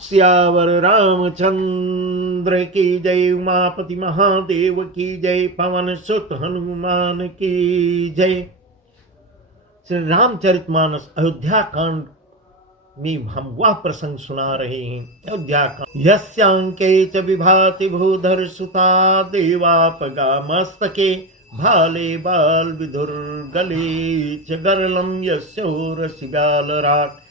सियावर रामचंद्र की जय। उमापति महादेव की जय। पवन सुत हनुमान की जय। श्री रामचरितमानस अयोध्या कांड में हम वह प्रसंग सुना रहे हैं। अयोध्या कांड। यस्यांके च विभाति भूधर सुता देवापगा मस्तके भाले बाल विधुर गले च गरलम यस्योरसि बालराट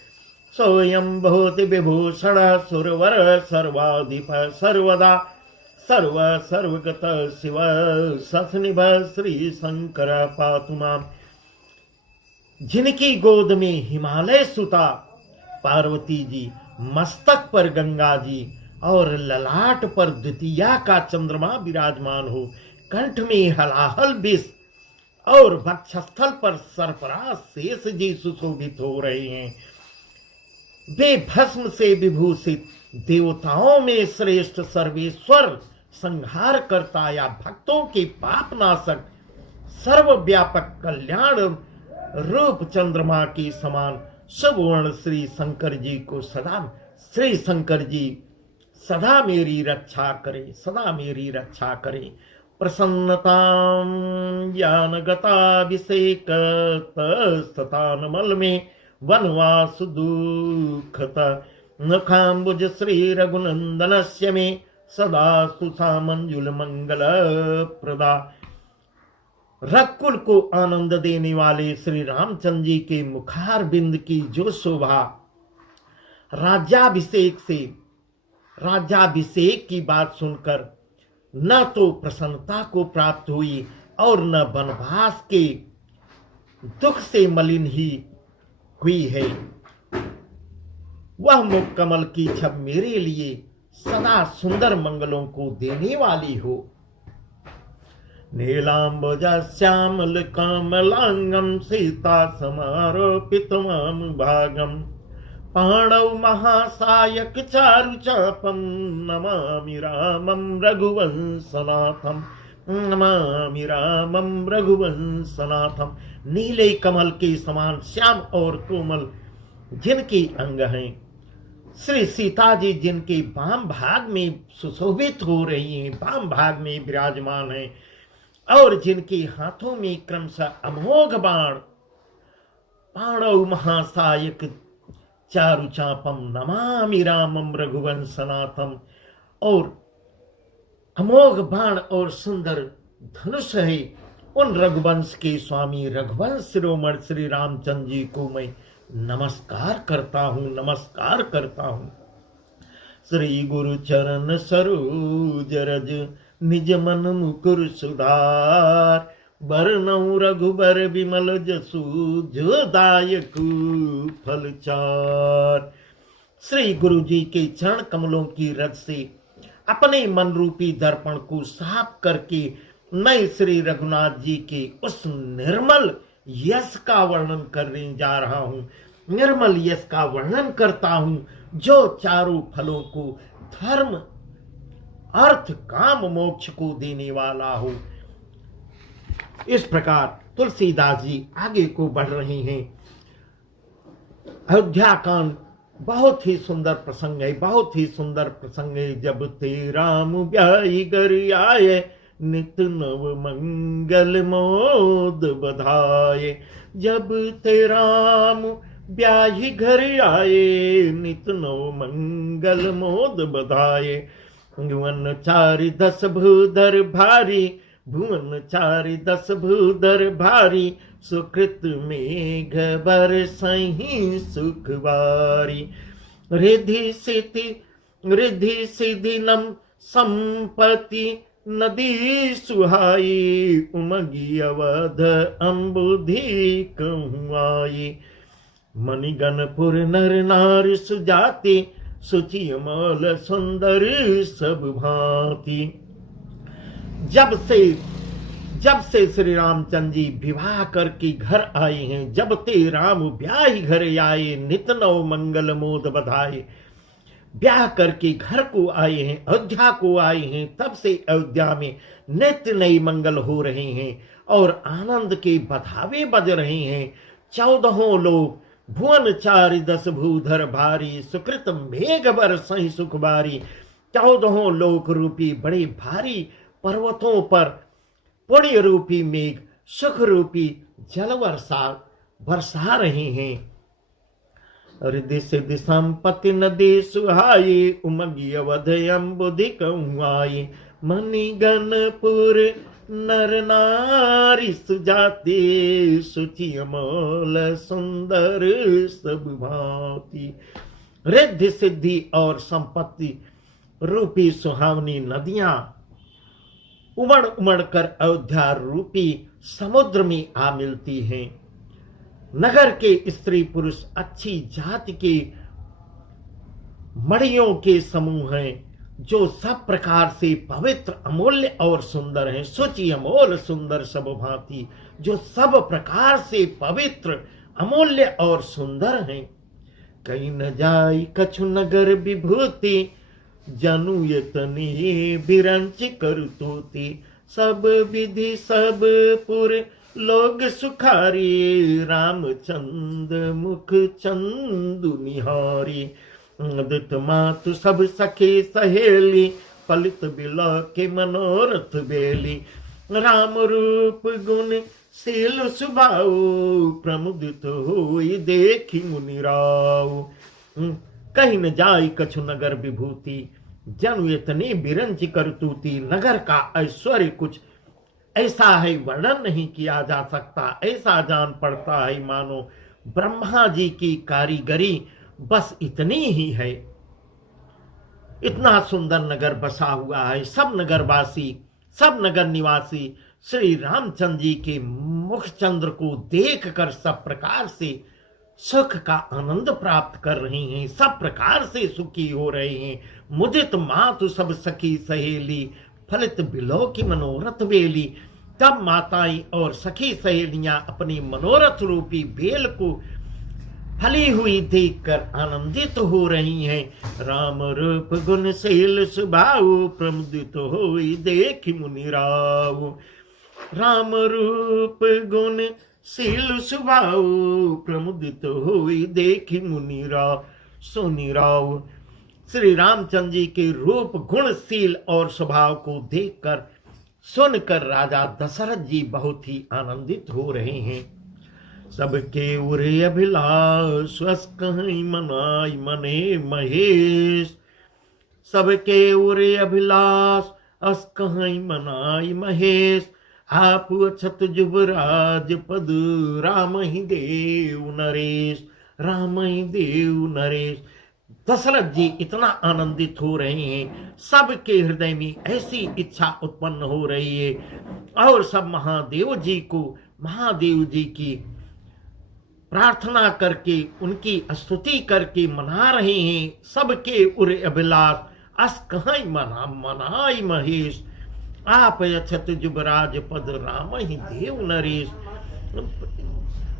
सोऽयं भूति विभूषण सुरवर सर्वाधिप सर्वदा सर्व सर्वगत शिव ससनिभ श्री शंकर पातु माम्। जिनकी गोद में हिमालय सुता पार्वती जी, मस्तक पर गंगा जी और ललाट पर द्वितीया का चंद्रमा विराजमान हो, कंठ में हलाहल विष और वक्षस्थल पर सरफराज शेष जी सुशोभित हो रहे हैं। वे भस्म से विभूषित देवताओं में श्रेष्ठ सर्वेश्वर संहार करता या भक्तों के पाप नाशक सर्वव्यापक कल्याण रूप चंद्रमा के समान सुवर्ण श्री शंकर जी को श्री शंकर जी सदा मेरी रक्षा करे, सदा मेरी रक्षा करे। प्रसन्नतां ज्ञानगताभिषेक तस्तानमल में वनवास दुःखत नखाम्बुज श्री रघुनंदनस्य में सदा सुसामंजुल मंगल प्रदा। रकुल को आनंद देने वाले श्री रामचंद्र जी के मुखार बिंद की जो शोभा राज्याभिषेक की बात सुनकर न तो प्रसन्नता को प्राप्त हुई और न वनवास के दुख से मलिन ही हुई है। वह मुख कमल की छब मेरे लिए सदा सुंदर मंगलों को देने वाली हो। नीलांबुज श्यामल कमलांगम सीता समारोपित माम भागम पाणौ महासायक चारु चापम नमामि रामं रघुवंशनाथम नमामि रामं रघुवंशनाथम। नीले कमल के समान श्याम और कोमल जिनके अंग हैं, श्री सीता जी जिनके वाम भाग में सुशोभित हो रही हैं, वाम भाग में विराजमान हैं, और जिनके हाथों में क्रमशः अमोघ बाण पाणौ महासायक चारु चापम नमामि रामं रघुवंशनाथम, और अमोघ बाण और सुंदर धनुष है, उन रघुवंश के स्वामी रघुवंश शिरोमणि श्री रामचंद्र जी को मैं नमस्कार करता हूँ, नमस्कार करता हूँ। श्री गुरु चरण सरोज रज निज मन मुकुर सुधार बरनऊ रघुबर विमल जसु जो दायक फल चार। श्री गुरु जी के चरण कमलों की रज से अपने मन रूपी दर्पण को साफ करके मैं श्री रघुनाथ जी के उस निर्मल यश का वर्णन करने जा रहा हूं। निर्मल यश का वर्णन करता हूं जो चारों फलों को धर्म अर्थ काम मोक्ष को देने वाला हो। इस प्रकार तुलसीदास जी आगे को बढ़ रहे हैं। अयोध्या कांड बहुत ही सुंदर प्रसंग है, बहुत ही सुंदर प्रसंग है। जब ते राम ब्याही घर आए नित नव मंगल मोद बधाए। जब ते राम ब्याही घर आए नित नव मंगल मोद बधाए। भुवन चारि दस भूधर भारी भुवन चारि दस भूधर भारी सुकृत मेघ बरसहि सुखवारी। रिद्धि सिद्धि नम संपत्ति नदी सुहाई उमगी अवध अम्बुधि कहूआई। मणिगणपुर नर नार सुजाति सुचि अमल सुंदर सब भांति। जब से श्री रामचंद्र जी विवाह करके घर आए हैं, जब ते राम ब्याही घर आए नित नव मंगल मोद बधाए। ब्याह करके घर को आए हैं, अयोध्या को आए हैं, तब से अयोध्या में नित्य नई मंगल हो रहे हैं और आनंद के बधावे बज रहे हैं। 14 लोग भुवन चारि 10 भूधर भारी, सुकृत मेघ बरसहि सुख बारी। 14 लोक रूपी बड़े भारी पर्वतों पर पुण्य रूपी मेघ सुख रूपी जल बरसा रहे हैं। रिद्धि सिद्धि संपत्ति नदी सुहाई, उमगी अवध अम्बुधि कहूआई। मणिगणपुर नर नारी सुजाति, सुचि अमोल सुंदर सब भांति। रिद्धि सिद्धि और संपत्ति रूपी सुहावनी नदियां उमड़ उमड़ कर अयोध्या रूपी समुद्र में आ मिलती हैं। नगर के स्त्री पुरुष अच्छी जाति के मणियों के समूह हैं, जो सब प्रकार से पवित्र अमूल्य और सुंदर हैं। सुचि अमोल सुंदर सब भांति, जो सब प्रकार से पवित्र अमूल्य और सुंदर हैं। कहीं न जाई कछु नगर विभूति, जनु यतनी बिरंच करतूति। सब विधि सब पुर लोग सुखारी, रामचंद मुख चंदु निहारी। दुत मातु सब सखी सहेली, पलित बिला के मनोरथ बेली। राम रूप गुण शील सुभाऊ, प्रमुदित हुई देखी मुनिराव। कहीं न जाई कछु नगर विभूति, जनु इतनी बिरंची करतूती। नगर का ऐश्वर्य कुछ ऐसा है वर्णन नहीं किया जा सकता। ऐसा जान पड़ता है मानो ब्रह्मा जी की कारीगरी बस इतनी ही है। इतना सुंदर नगर बसा हुआ है। सब नगरवासी, सब नगर निवासी श्री रामचंद्र जी के मुख चंद्र को देखकर सब प्रकार से सुख का आनंद प्राप्त कर रहे हैं, सब प्रकार से सुखी हो रहे हैं। मुदित मातु सब सखी सहेली, फलित बिलो की मनोरथ बेली। तब माताएं और सखी सहेलियां अपनी मनोरथ रूपी बेल को फली हुई देखकर आनंदित हो रही हैं। राम रूप गुणशील सुभाऊ, प्रमुदित होई देखि मुनिराव। राम रूप गुण शील सुभाऊ, प्रमुदित हुई देखी मुनिराव। सुनिराव श्री रामचंद्र जी के रूप गुणशील और स्वभाव को देखकर सुनकर राजा दशरथ जी बहुत ही आनंदित हो रहे हैं। सबके उरे अभिलाष कहीं मनाई मने महेश। सबके उरे अभिलाष अस कहीं मनाई महेश। आप अछत जुबराज पद, राम ही देव नरेश। राम ही देव नरेश। दशरथ जी इतना आनंदित हो रहे हैं, सबके हृदय में ऐसी इच्छा उत्पन्न हो रही है और सब महादेव जी की प्रार्थना करके उनकी स्तुति करके मना रहे हैं। सबके उर अभिलाष अस कहीं मनाई महेश। आप अछत जुबराज पद, राम ही देव नरेश।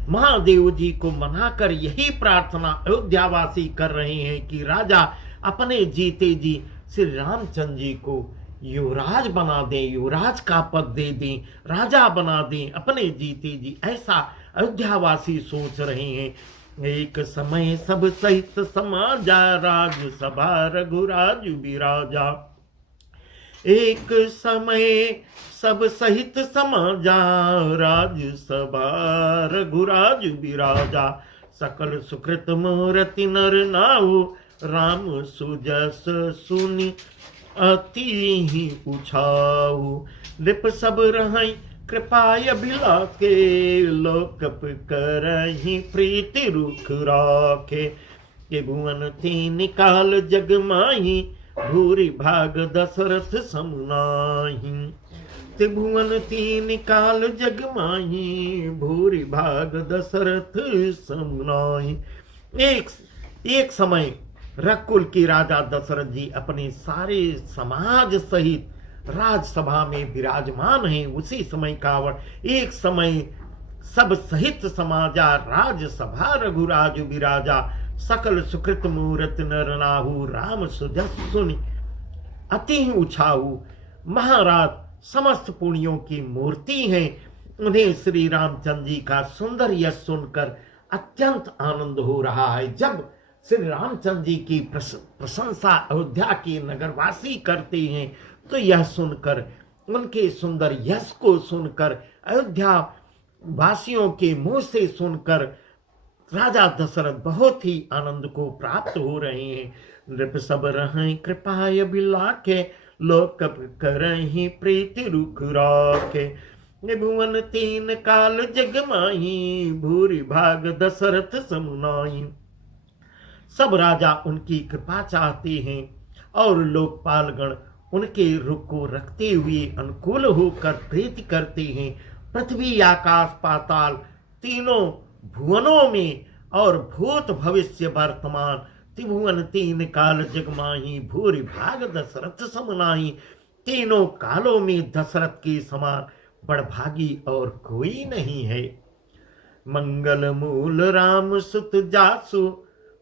महादेव जी को मनाकर यही प्रार्थना अयोध्यावासी कर रहे हैं कि राजा अपने जीते जी श्री रामचंद्र जी को युवराज बना दें, युवराज का पद दे दें, राजा बना दें अपने जीते जी। ऐसा अयोध्यावासी सोच रहे हैं। एक समय सब सहित समाजा, राज सभा रघुराज विराजा। एक समय सब सहित समाजा, राज सभा रघुराज विराजा। सकल सुकृत मूर्ति नर नाऊ, राम सुजस सुनि अति ही उछाऊ। लिप सब रहि कृपाय अभिलाखे, लोकप करहि प्रीति रुख राखे। के भुवन तीन काल जग माही, भूरि भाग दशरथ समुनाहि। त्रिभुवन तीन काल जग माही, भूरि भाग दशरथ समुनाहि। एक समय रकुल की राजा दशरथ जी अपने सारे समाज सहित राजसभा में विराजमान हैं। उसी समय कावड़ एक समय सब सहित समाजा, राजसभा रघुराज विराजा। सकल सुकृत मूर्त नर नाहु, राम सुजस सुनि अति ही उछाऊ। महाराज समस्त पुण्यों की मूर्ति हैं। उन्हें श्री रामचंद्र जी का सुंदर यश सुनकर अत्यंत आनंद हो रहा है। जब श्री रामचंद्र जी की प्रशंसा अयोध्या के नगरवासी करते हैं तो यह सुनकर, उनके सुंदर यश को सुनकर, अयोध्या वासियों के मुंह से सुनकर राजा दशरथ बहुत ही आनंद को प्राप्त हो रहे हैं। नृप सब रहें कृपाय बिलाके, लोक करहि प्रीति रुख राखे। निभुवन तीन काल जग माही, भूरि भाग दशरथ समुनाई। सब राजा उनकी कृपा चाहते हैं और लोकपालगण उनके रुख को रखते हुए अनुकूल होकर प्रीति करते हैं। पृथ्वी आकाश पाताल तीनों भुवनों में और भूत भविष्य वर्तमान त्रिभुवन तीन काल जगमाही, भूरि भाग दशरथ समनाही। तीनों कालों में दशरथ के समान बड़भागी और कोई नहीं है। मंगल मूल राम सुत जासु,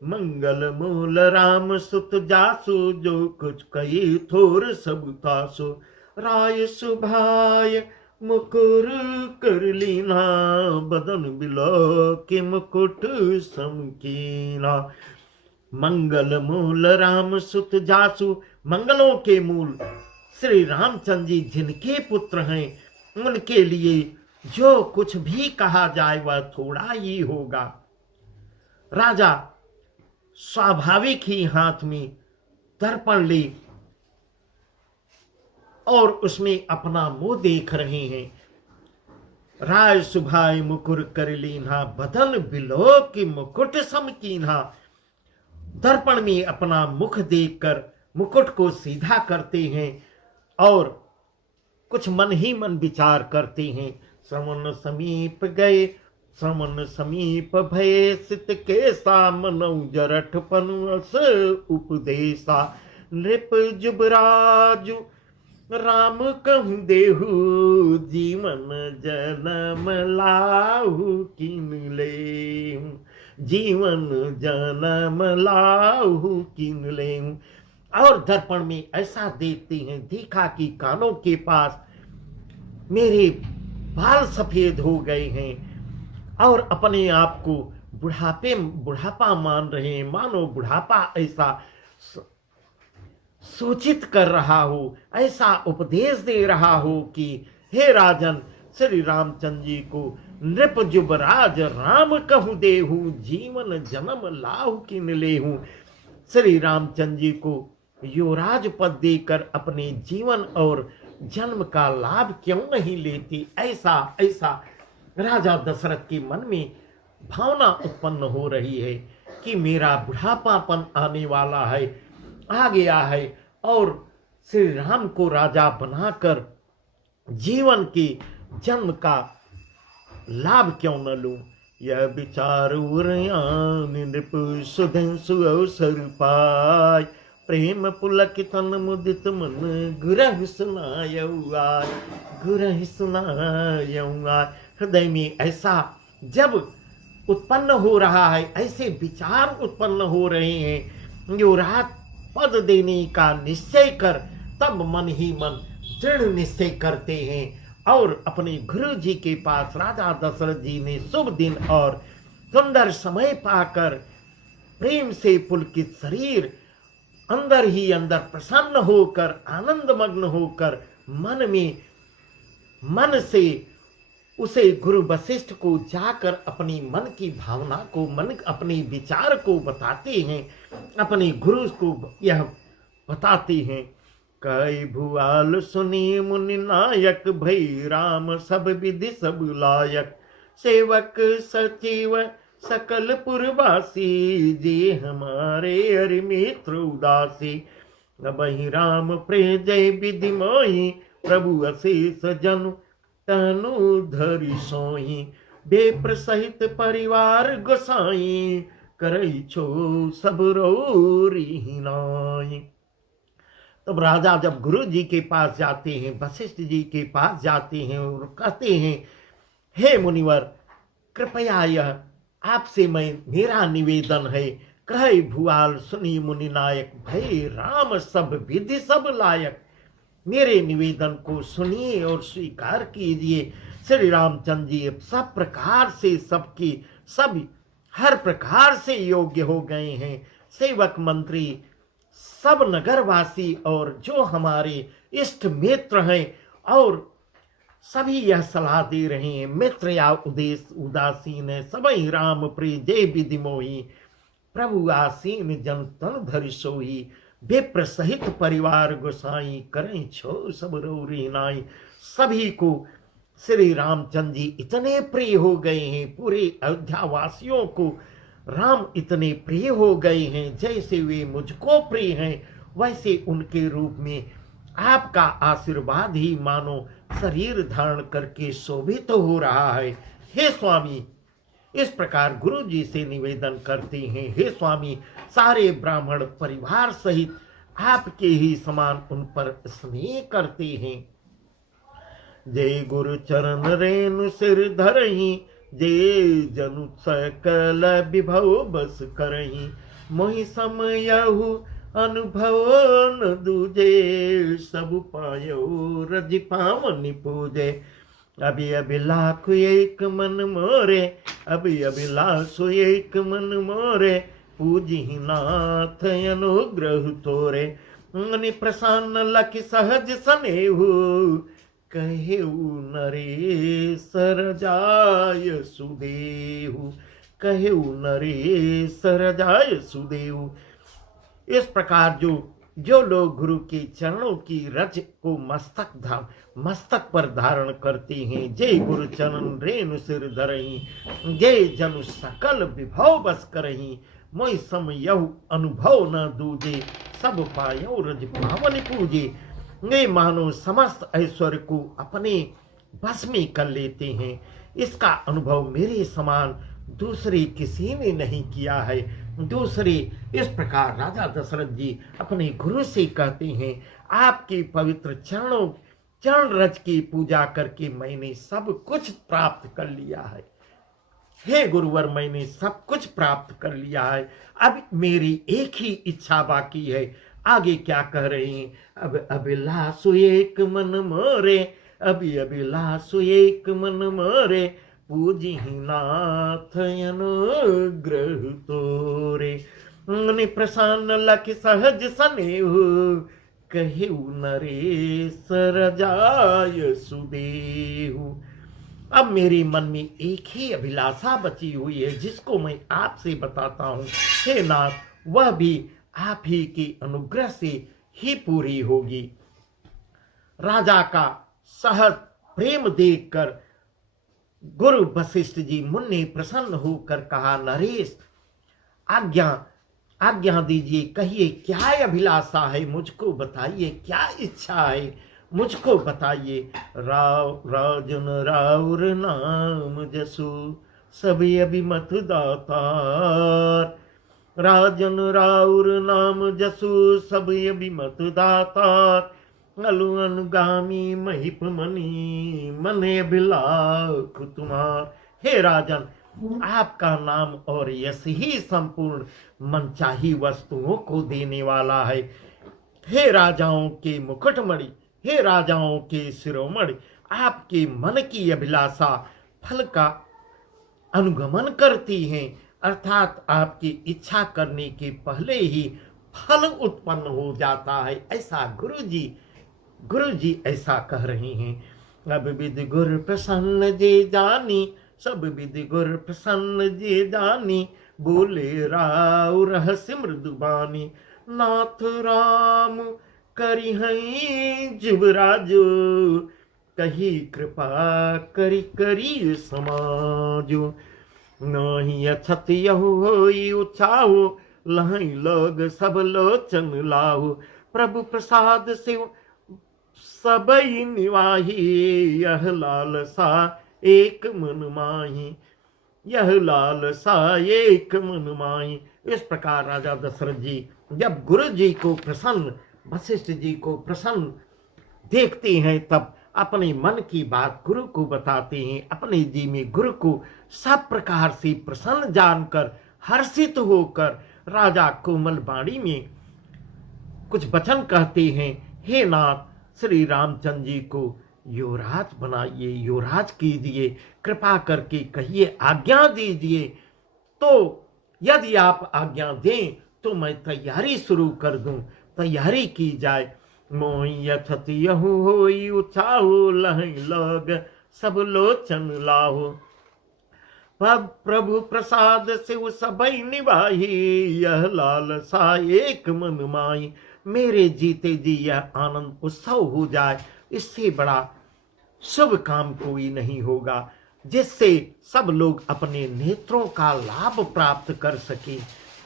मंगल मूल राम सुत जासु, जो कुछ कही थोर सब तासु। राय सुभाय मुकुर कर लीना, बदन बिलो के मुकुट समकीना। मंगल मूल राम सुत जासु, मंगलों के मूल श्री रामचंद्र जी जिनके पुत्र हैं, उनके लिए जो कुछ भी कहा जाए वह थोड़ा ही होगा। राजा स्वाभाविक ही हाथ में दर्पण ले और उसमें अपना मुंह देख रहे हैं। राय सुभाय मुकुर कर लीन्हा, बदन बिलो की मुकुट समकीन्हा। दर्पण में अपना मुख देखकर मुकुट को सीधा करते हैं और कुछ मन ही मन विचार करते हैं। श्रवण समीप गए, श्रवण समीप भये, सित केसा मनौ जरठ पनुअस उपदेशा। नृप जुबराजु राम कहु देहु, जीवन जन्म लाहु किन लेहु, जीवन जन्म लाहु किन लेहु। और दर्पण में ऐसा देखते हैं, देखा कि कानों के पास मेरे बाल सफेद हो गए हैं और अपने आप को बुढ़ापा मान रहे हैं, मानो बुढ़ापा ऐसा सूचित कर रहा हो, ऐसा उपदेश दे रहा हो कि हे राजन, श्री रामचंद्र जी को नृप जुबराज राम कहु देहु, जीवन जन्म लाहु किन लेहु। श्री रामचंद्र जी को युवराज पद देकर अपने जीवन और जन्म का लाभ क्यों नहीं लेती। ऐसा ऐसा राजा दशरथ के मन में भावना उत्पन्न हो रही है कि मेरा बुढ़ापापन आने वाला है, आ गया है, और श्री राम को राजा बनाकर जीवन के जन्म का लाभ क्यों न लूं। यह विचार नृप सुधंसु अवसर पाय, प्रेम पुलक तन मुदित मन, गुरह सुनायउआय, गुरह सुनायउआय। हृदय में ऐसा जब उत्पन्न हो रहा है, ऐसे विचार उत्पन्न हो रहे हैं, युवराज पद देने का निश्चय कर तब मन ही मन दृढ़ निश्चय करते हैं और अपने गुरु जी के पास राजा दशरथ जी ने शुभ दिन और सुंदर समय पाकर प्रेम से पुलकित शरीर अंदर ही अंदर प्रसन्न होकर आनंद मग्न होकर मन से उसे गुरु वशिष्ठ को जाकर अपनी मन की भावना को, अपने विचार को बताते हैं, अपने गुरु को यह बताते हैं। कई भुआल सुनी मुनि नायक, भई राम सब विधि सब लायक। सेवक सचिव सकल पुरवासी, जे हमारे हरि मित्र उदासी। बहि राम प्रिय जय विधि मोहि, प्रभु अशेष जनु तनु धरि सोई। बेप्र सहित परिवार गोसाई, करई छो सब रोरी नाई। तब राजा जब गुरु जी के पास जाते हैं, वशिष्ठ जी के पास जाते हैं और कहते हैं, हे मुनिवर, कृपया यह आपसे मेरा निवेदन है। कहे भुआल सुनी मुनि नायक, भय राम सब विधि सब लायक। मेरे निवेदन को सुनिए और स्वीकार कीजिए। श्री रामचंद्र जी सब प्रकार से सब हर प्रकार से योग्य हो गए हैं। सेवक मंत्री सब नगरवासी और जो हमारे इष्ट मित्र हैं और सभी यह सलाह दे रहे हैं, मित्र या उदासीन है सबई राम प्रिय जय विधि मोही, प्रभु आसीन जन तन धरि सोई, विप्र सहित परिवार गोसाई, करें छो सब रौरी नाई। सभी को श्री रामचंद्र जी इतने प्रिय हो गए हैं, पूरे अयोध्या वासियों को राम इतने प्रिय हो गए हैं, जैसे वे मुझको प्रिय हैं वैसे उनके रूप में आपका आशीर्वाद ही मानो शरीर धारण करके शोभित हो रहा है। हे स्वामी, इस प्रकार गुरु जी से निवेदन करते हैं, हे स्वामी, सारे ब्राह्मण परिवार सहित आपके ही समान उन पर स्नेह करते हैं। जय गुरु चरण रेणु सिर धरही, जय जनु सकल विभव बस करही, मोहि समयहु अनुभव न दूजे, सब पायो रज पावन पूजे। अभी अभी लाख एक मन मोरे, अभी अभी लाख एक मन मोरे, पूजी नाथ अनुग्रह तोरे, नि प्रसन्न लख सहज स्नेहु, कहेऊ नरेशर जाय सुदेहु, कहेऊ नरेशर जाय सुदेहु। इस प्रकार जो लोग गुरु के चरणों की रज को मस्तक पर धारण करते हैं, जय गुरु चरण रेणु सिर धरही, जय जनु सकल विभव बस करही, मोहि सम यहु अनुभव न दूजे, सब पायो रज पावन पूजे। वे मानो समस्त ऐश्वर्य को अपने बस में कर लेते हैं। इसका अनुभव मेरे समान दूसरे किसी ने नहीं किया है। दूसरे इस प्रकार राजा दशरथ जी अपने गुरु से कहते हैं, आपकी पवित्र चरण रज की पूजा करके मैंने सब कुछ प्राप्त कर लिया है। हे गुरुवर, मैंने सब कुछ प्राप्त कर लिया है, अब मेरी एक ही इच्छा बाकी है। आगे क्या कह रहे हैं, अब अभिलाषु एक मन मोरे, अभी अभिलाषु एक मन मोरे, पूजी नाथ अनुग्रह तोरे, नि प्रसन्न लख सहज स्नेहु, कहेऊ नरेशर जाय सुदेहु। अब मेरे मन में एक ही अभिलाषा बची हुई है जिसको मैं आपसे बताता हूँ। हे नाथ, वह भी आप ही के अनुग्रह से ही पूरी होगी। राजा का सहज प्रेम देखकर गुरु वशिष्ठ जी मुन्ने प्रसन्न होकर कहा, नरेश, आज्ञा दीजिए, कहिए क्या अभिलाषा है, मुझको बताइए, क्या इच्छा है, मुझको बताइए। राजन राउर नाम जसु, सभी अभिमत दातार, राजन राउर नाम जसु, सभी अभिमत दातार, अलु अनुगामी महिप मनी, मने अभिलाख तुम्हार। हे राजन, आपका नाम और यश ही संपूर्ण मनचाही वस्तुओं को देने वाला है। हे राजाओं के मुकुटमणि, हे राजाओं के शिरोमणि, आपके मन की अभिलाषा फल का अनुगमन करती हैं, अर्थात आपकी इच्छा करने के पहले ही फल उत्पन्न हो जाता है। ऐसा गुरु जी ऐसा कह रहे हैं। अब विधि गुर प्रसन्न जे जानी, सब विधि गुर प्रसन्न जे जानी, बोले राव रहस्य मृदुबानी, नाथ राम करी हैं जुबराजो, कही कृपा करी समाजो, नहीं अछत यहु होई उछाओ, लहई लोग सब लोचन लाओ, प्रभु प्रसाद से सबई निवाही, यह लालसा एक मन माही, यह लालसा एक मन माही। इस प्रकार राजा दशरथ जी जब गुरु जी को प्रसन्न, वशिष्ठ जी को प्रसन्न देखते हैं, तब अपने मन की बात गुरु को बताते हैं। अपने जी में गुरु को सब प्रकार से प्रसन्न जानकर, हर्षित होकर राजा कोमल वाणी में कुछ वचन कहते हैं। हे नाथ, श्री रामचंद्र जी को युवराज बनाइए, युवराज कीजिए, कृपा करके कहिए, आज्ञा दीजिए, तो यदि आप आज्ञा दें तो मैं तैयारी शुरू कर दूं। तैयारी की जाए। मोहि यथत यहु होई उचाहु लहै लग सब लोचन लाहो। प्रभु प्रसाद शिव सबई निभाही यह लालसा एक मन माई। मेरे जीते जी यह आनंद उत्सव हो जाए, इससे बड़ा शुभ काम कोई नहीं होगा, जिससे सब लोग अपने नेत्रों का लाभ प्राप्त कर सके।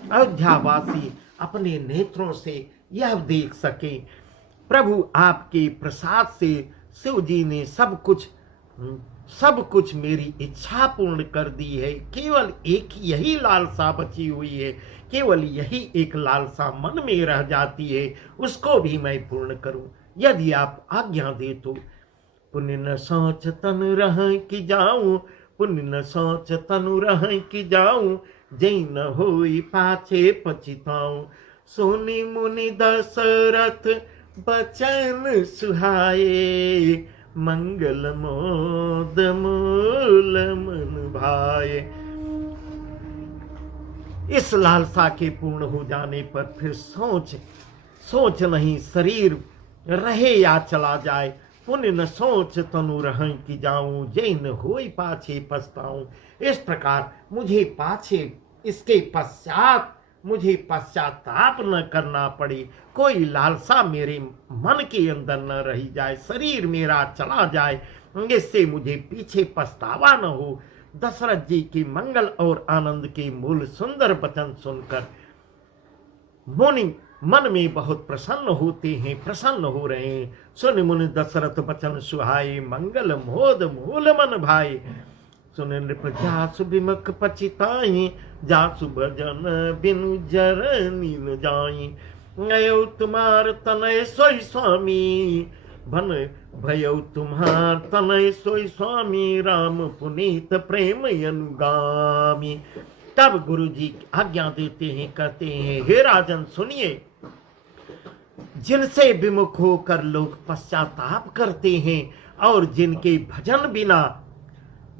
अयोध्यावासी अपने नेत्रों से यह देख सके। प्रभु आपके प्रसाद से शिव जी ने सब कुछ मेरी इच्छा पूर्ण कर दी है। केवल एक यही लालसा बची हुई है, केवल यही एक लालसा मन में रह जाती है, उसको भी मैं पूर्ण करूं यदि आप आज्ञा दे तो। पुण्य न सोच तन रह कि जाऊं, पुण्य न सोच तनु रह कि जाऊं, जै न होई पाछे पछिताऊं। सोनी मुनि दशरथ बचन सुहाए, मंगल मोद मूल मन भाए। इस लालसा के पूर्ण हो जाने पर फिर सोच नहीं, शरीर रहे या चला जाए। पुण्य न सोच तनु रहं कि जाऊं, जै न होई पाछे पछताऊं। इस प्रकार इसके पश्चात मुझे पश्चाताप न करना पड़े, कोई लालसा मेरे मन के अंदर न रही जाए, शरीर मेरा चला जाए, इससे मुझे पीछे पछतावा न हो। दशरथ जी के मंगल और आनंद के मूल सुंदर वचन सुनकर मुनि मन में बहुत प्रसन्न होते हैं, प्रसन्न हो रहे हैं। सुन मुनि दशरथ वचन सुहाए, मंगल मोद मूल मन भाए। सुन नृप जासु विमुख पछिताई, जासु भजन बिनु जरनी न जाई। गयो तुम्हार तनय सोई स्वामी, भन भयो तुम्हार तनय सोई स्वामी, राम पुनीत प्रेम अनुगामी। तब गुरु जी आज्ञा देते हैं, कहते हैं, हे राजन सुनिए, जिनसे विमुख होकर लोग पश्चाताप करते हैं और जिनके भजन बिना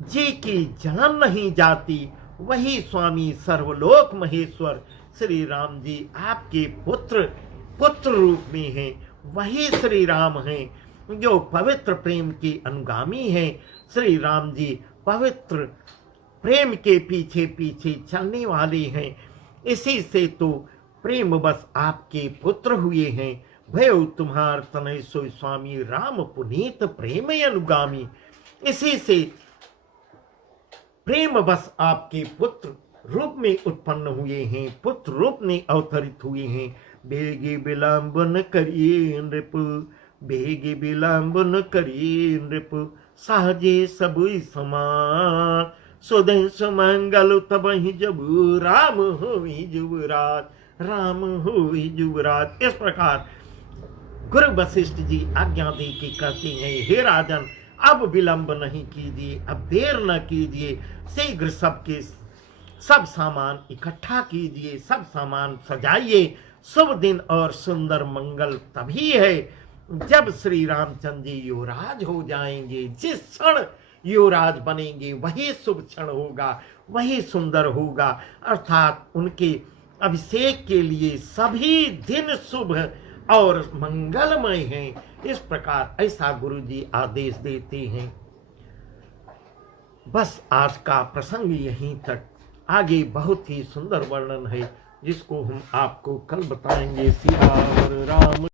जी की जान नहीं जाती, वही स्वामी सर्वलोक महेश्वर श्री राम जी आपके पुत्र रूप में हैं। वही श्री राम हैं जो पवित्र प्रेम के अनुगामी हैं। श्री राम जी पवित्र प्रेम के पीछे पीछे चलने वाले हैं। इसी से तो प्रेम बस आपके पुत्र हुए हैं। भयो तुम्हार तनय सोई स्वामी, राम पुनीत प्रेम अनुगामी। इसी से प्रेम बस आपके पुत्र रूप में उत्पन्न हुए हैं, पुत्र रूप में अवतरित हुए हैं। बेगे विलंब न करिए नृप, बेगे विलंब न करिए नृप, सहजे सब समान, सुदय सुमंगल तब ही जब राम होई जुबराज, राम होई जुबराज। इस प्रकार गुरु वशिष्ठ जी आज्ञा दे के कहते हैं, हे राजन, अब विलंब नहीं कीजिए, अब देर न कीजिए, शीघ्र सब सामान इकट्ठा कीजिए, सब सामान सजाइए। शुभ दिन और सुंदर मंगल तभी है जब श्री रामचंद्र जी युवराज हो जाएंगे। जिस क्षण युवराज बनेंगे वही शुभ क्षण होगा, वही सुंदर होगा। अर्थात उनके अभिषेक के लिए सभी दिन शुभ और मंगलमय हैं। इस प्रकार ऐसा गुरु जी आदेश देते हैं। बस आज का प्रसंग यहीं तक। आगे बहुत ही सुंदर वर्णन है जिसको हम आपको कल बताएंगे। सियावर